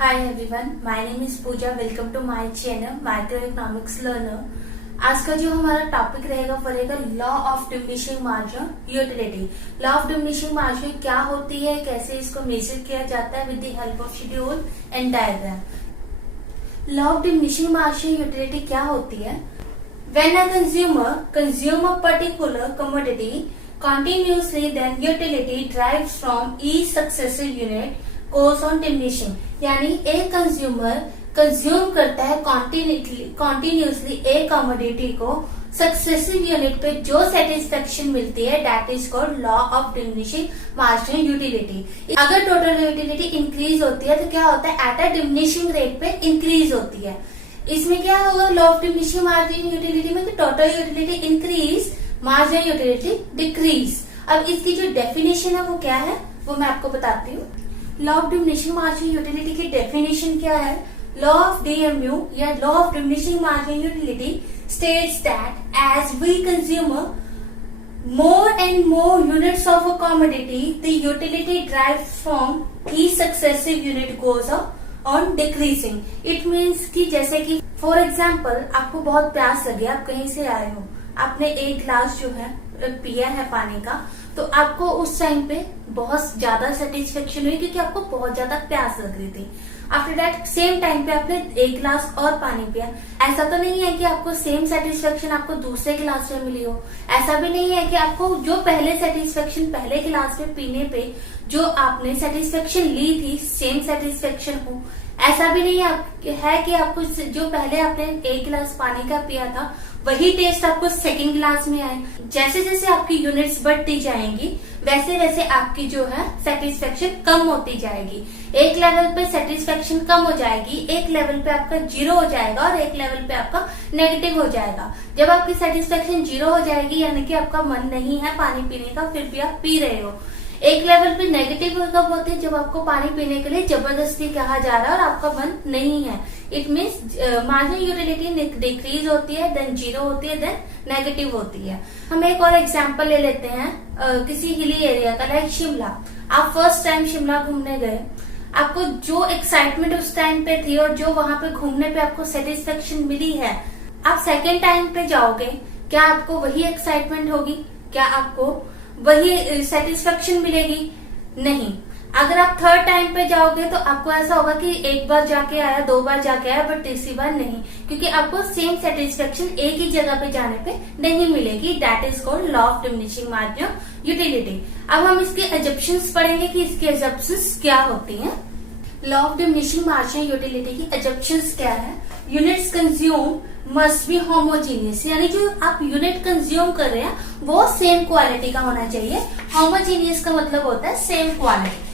Hi everyone, my name is Pooja. Welcome to my channel Microeconomics Learner. आज का जो हमारा टॉपिक रहेगा वो रहेगा law of diminishing margin utility. Law of diminishing margin क्या होती है, कैसे इसको मेजर किया जाता है with the help of schedule and diagram. Law of diminishing margin utility क्या होती है? When a consumer consume a particular commodity continuously, then utility derived from each successive unit goes on diminishing। यानी एक consumer consume करता है continuously एक commodity को, successive unit पे जो सेटिस्फेक्शन मिलती है that is called law of diminishing marginal utility. अगर टोटल यूटिलिटी इंक्रीज होती है तो क्या होता है, एट अ डिमिनिशिंग रेट पे इंक्रीज होती है। इसमें क्या होगा law of diminishing margin utility में, total utility increase, marginal utility decrease. अब इसकी जो डेफिनेशन है वो क्या है वो मैं आपको बताती हूँ। Law of diminishing margin utility की डेफिनेशन क्या है? लॉ ऑफ डीएमयू या law of diminishing margin utility states that as we consume more and more units of a commodity, the utility derived from each successive unit goes on decreasing। It means कि जैसे कि for example आपको बहुत प्यास लगी, आप कहीं से आए हो, आपने एक ग्लास जो है पिया है पानी का, तो आपको उस टाइम पे बहुत ज्यादा सेटिस्फेक्शन हुई क्योंकि आपको बहुत ज्यादा प्यास लग रही थी। आफ्टर दैट सेम टाइम पे आपने एक गिलास और पानी पिया। ऐसा तो नहीं है कि आपको सेम सेटिस्फेक्शन आपको दूसरे गिलास में मिली हो, ऐसा भी नहीं है कि आपको जो पहले सेटिस्फेक्शन पहले गिलास में पीने पे जो आपने सेटिस्फेक्शन ली थी सेम सेटिस्फेक्शन हो, ऐसा भी नहीं है कि आपको जो पहले आपने एक गिलास पानी का पिया था वही टेस्ट आपको सेकंड गिलास में आए। जैसे जैसे आपकी यूनिट्स बढ़ती जाएंगी वैसे वैसे आपकी जो है सेटिस्फेक्शन कम होती जाएगी। एक लेवल पे सेटिस्फेक्शन कम हो जाएगी, एक लेवल पे आपका जीरो हो जाएगा और एक लेवल पे आपका नेगेटिव हो जाएगा। जब आपकी सेटिस्फेक्शन जीरो हो जाएगी यानी कि आपका मन नहीं है पानी पीने का, फिर भी आप पी रहे हो। एक लेवल पे नेगेटिव कब होते हैं, जब आपको पानी पीने के लिए जबरदस्ती कहा जा रहा है और आपका मन नहीं है। It means marginal utility decrease होती है, देन जीरो होती है, देन नेगेटिव होती है। हम एक और एग्जांपल ले लेते हैं किसी हिली एरिया का, लाइक शिमला। आप फर्स्ट टाइम शिमला घूमने गए, आपको जो एक्साइटमेंट उस टाइम पे थी और जो वहां पे घूमने पे आपको सेटिस्फेक्शन मिली है, आप सेकेंड टाइम पे जाओगे, क्या आपको वही एक्साइटमेंट होगी? क्या आपको वही सेटिस्फेक्शन मिलेगी? नहीं। अगर आप थर्ड टाइम पे जाओगे तो आपको ऐसा होगा कि एक बार जाके आया, दो बार जाके आया, बट तीसरी बार नहीं, क्योंकि आपको सेम सेटिस्फेक्शन एक ही जगह पे जाने पे नहीं मिलेगी। That is called law of diminishing marginal utility. अब हम इसके एजम्पशंस पढ़ेंगे कि इसके एजम्पशंस क्या होती हैं। Law of diminishing marginal utility की एजम्पशंस क्या है? Units consume must be homogeneous, यानी जो आप यूनिट कंज्यूम कर रहे हैं वो सेम क्वालिटी का होना चाहिए। होमोजीनियस का मतलब होता है same quality.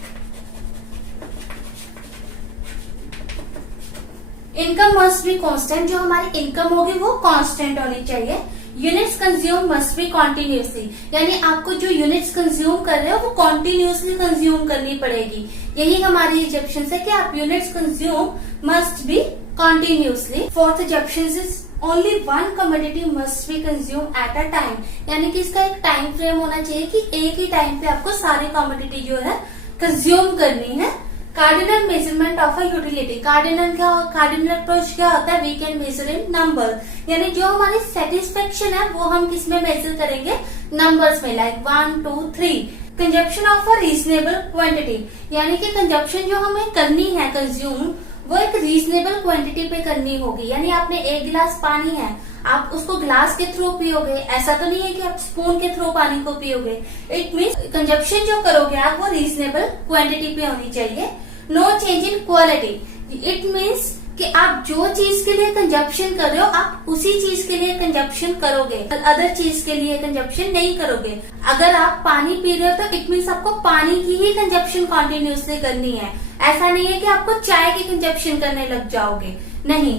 Income must be constant, जो हमारी इनकम होगी वो कांस्टेंट होनी चाहिए। Units consume must be continuously, यानी आपको जो यूनिट्स कंज्यूम कर रहे हो वो कॉन्टिन्यूसली कंज्यूम करनी पड़ेगी। यही हमारी एजम्पशन है कि आप units consume must be continuously. Fourth assumption is only one commodity must be consume at a time, यानी कि इसका एक टाइम फ्रेम होना चाहिए कि एक ही टाइम पे आपको सारी कमोडिटी जो है कंज्यूम करनी है। Cardinal measurement of a utility, cardinal approach क्या होता है? We can measure in number, यानी जो हमारी सेटिस्फेक्शन है वो हम किस में मेजर करेंगे? नंबर्स में, like 1 2 3। Consumption of a reasonable quantity, यानी कि कंजप्शन जो हमें करनी है कंज्यूम वो एक रीजनेबल क्वांटिटी पे करनी होगी। यानी आपने एक गिलास पानी है, आप उसको ग्लास के थ्रू पियोगे, ऐसा तो नहीं है कि आप स्पून के थ्रू पानी को पियोगे। इट मीन्स कंजप्शन जो करोगे आप वो रीजनेबल क्वांटिटी पे होनी चाहिए। No change in quality, it means कि आप जो चीज के लिए कंजप्शन कर रहे हो आप उसी चीज के लिए कंजप्शन करोगे, अदर चीज के लिए कंजप्शन नहीं करोगे। अगर आप पानी पी रहे हो तो इट मीन्स आपको पानी की ही कंजप्शन कॉन्टिन्यूसली करनी है। ऐसा नहीं है कि आपको चाय की कंजप्शन करने लग जाओगे, नहीं।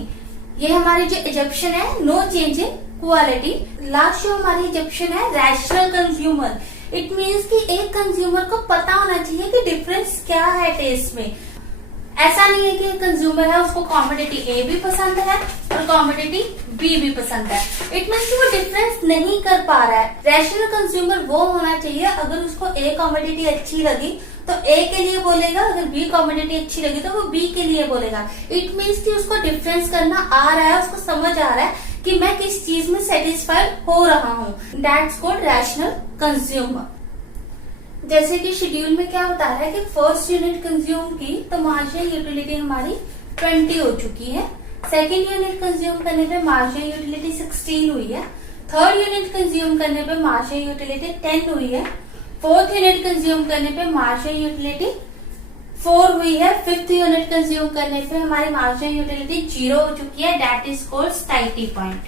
ये हमारी जो एजम्पशन है no change in quality. Last जो हमारी एजम्पशन है रैशनल कंज्यूमर, इट मीन्स कि एक कंज्यूमर को पता होना चाहिए कि डिफरेंस क्या है टेस्ट में। ऐसा नहीं है कि एक कंज्यूमर है उसको कॉमोडिटी ए भी पसंद है और कॉमोडिटी बी भी पसंद है, इट मीन्स कि वो डिफरेंस नहीं कर पा रहा है। रैशनल कंज्यूमर वो होना चाहिए अगर उसको ए कॉमोडिटी अच्छी लगी तो ए के लिए बोलेगा, अगर बी कमोडिटी अच्छी लगी तो वो बी के लिए बोलेगा। इट मीन्स कि उसको डिफरेंस करना आ रहा है, उसको समझ आ रहा है कि मैं किस चीज में सेटिस्फाइड हो रहा हूँ। That's called rational consumer. जैसे कि शेड्यूल में क्या बता रहा है कि फर्स्ट यूनिट कंज्यूम की तो मार्जिनल यूटिलिटी हमारी 20 हो चुकी है। सेकेंड यूनिट कंज्यूम करने पे मार्जिनल यूटिलिटी 16 हुई है। थर्ड यूनिट कंज्यूम करने पे मार्जिनल यूटिलिटी 10 हुई है। फोर्थ यूनिट कंज्यूम करने पे मार्जिनल यूटिलिटी 4 हुई है। फिफ्थ यूनिट कंज्यूम करने पे हमारी मार्जिनल यूटिलिटी 0 हो चुकी है। That is called satiety point,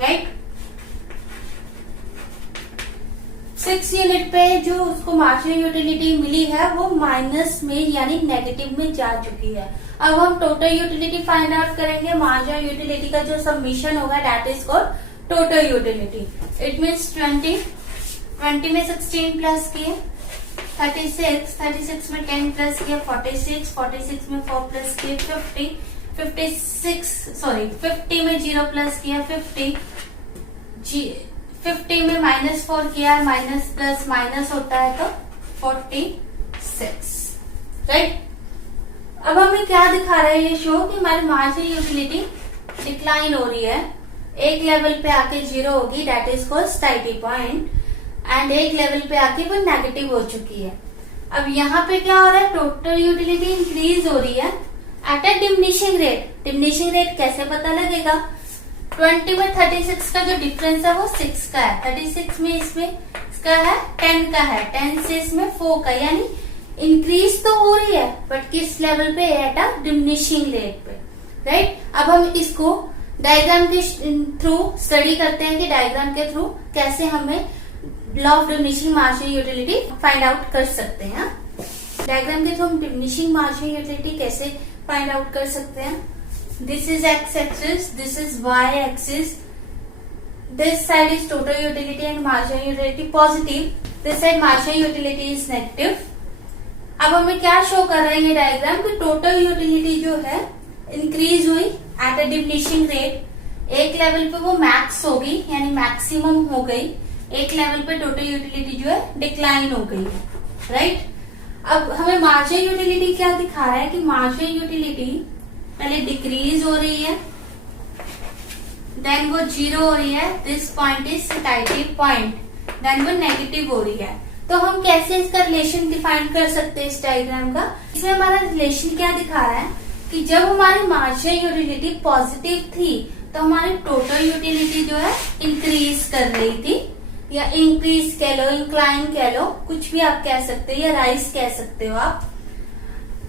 right. 6 unit पे जो उसको मार्जिनल यूटिलिटी मिली है वो माइनस में यानी नेगेटिव में जा चुकी है। अब हम टोटल यूटिलिटी फाइंड आउट करेंगे। मार्जिनल यूटिलिटी का जो सबमिशन होगा that is called total utility. It means 20 में 16 प्लस किए, 36 में 10 प्लस किया, 46 में 4 प्लस किए, 50 में 0 प्लस किया, 50 में -4 किया, माइनस प्लस माइनस होता है तो 46, राइट। अब हमें क्या दिखा रहा है ये शो कि हमारी मार्जिनल यूटिलिटी डिक्लाइन हो रही है। एक लेवल पे आके 0 होगी, that is called satiety point, and एक लेवल पे आके वो नेगेटिव हो चुकी है। अब यहाँ पे क्या हो रहा है, टोटल यूटिलिटी इंक्रीज हो रही है एट ए डिमिनिशिंग रेट। डिमिनिशिंग रेट कैसे पता लगेगा? 20 में 36 का जो डिफरेंस है वो 6 का है। 36 में इसमें इसका है 10 का है, 10 से इसमें 4 का, यानी इंक्रीज तो हो रही है बट किस लेवल पे? एट अ डिमिनिशिंग रेट पे, राइट। अब हम इसको डायग्राम के थ्रू स्टडी करते हैं कि डायग्राम के थ्रू कैसे हमें law of diminishing marginal utility find out कर सकते हैं। डायग्राम के थ्रू हम डिमिनिशिंग मार्जिनल यूटिलिटी कैसे फाइंड आउट कर सकते हैं? This is X axis, this is Y axis, this side is total utility and marginal utility positive, this side marginal utility is negative. अब हमें क्या शो कर रहा है ये डायग्राम कि टोटल यूटिलिटी जो है इंक्रीज हुई एट अ डिमिनिशिंग रेट। एक लेवल पे वो मैक्स होगी यानी मैक्सिमम हो गई, एक लेवल पे टोटल यूटिलिटी जो है डिक्लाइन हो गई है, राइट। अब हमें मार्जिनल यूटिलिटी क्या दिखा रहा है कि मार्जिनल यूटिलिटी पहले डिक्रीज हो रही है, देन वो 0 हो रही है, this point is satiety point, then वो नेगेटिव हो रही है। तो हम कैसे इसका रिलेशन डिफाइन कर सकते हैं इस डायग्राम का? इसमें हमारा रिलेशन क्या दिखा रहा है कि जब हमारी मार्जिनल यूटिलिटी पॉजिटिव थी तो हमारी टोटल यूटिलिटी जो है इंक्रीज कर रही थी, या इंक्रीज कह लो, इंक्लाइन कह लो, कुछ भी आप कह सकते हो, या राइज कह सकते हो आप।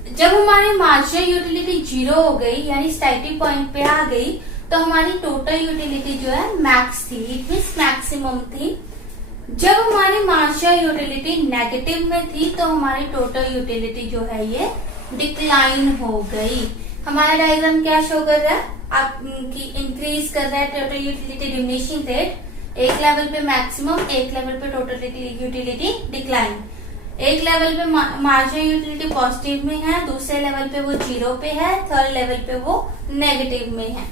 जब हमारी मार्जिनल यूटिलिटी 0 हो गई यानी स्टाइटी पॉइंट पे आ गई तो हमारी टोटल यूटिलिटी जो है मैक्स थी, इट मीन्स मैक्सिमम थी। जब हमारी मार्जिनल यूटिलिटी नेगेटिव में थी तो हमारी टोटल यूटिलिटी जो है ये डिक्लाइन हो गई। हमारा डायग्राम क्या शो कर रहा है? आपकी इंक्रीज कर रहा है टोटल यूटिलिटी डिमिनिशिंग रेट, एक लेवल पे मैक्सिमम, एक लेवल पे टोटल यूटिलिटी डिक्लाइन। एक लेवल पे मार्जिनल यूटिलिटी पॉजिटिव में है, दूसरे लेवल पे वो 0 पे है, थर्ड लेवल पे वो नेगेटिव में है।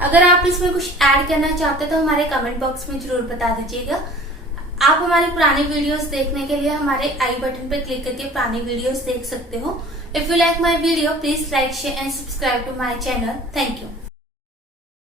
अगर आप इसमें कुछ ऐड करना चाहते हैं तो हमारे कमेंट बॉक्स में जरूर बता दीजिएगा। आप हमारी पुरानी वीडियोस देखने के लिए हमारे आई बटन पर क्लिक करके पुरानी वीडियोस देख सकते हो। If you like my video please like share and subscribe to my channel. Thank you.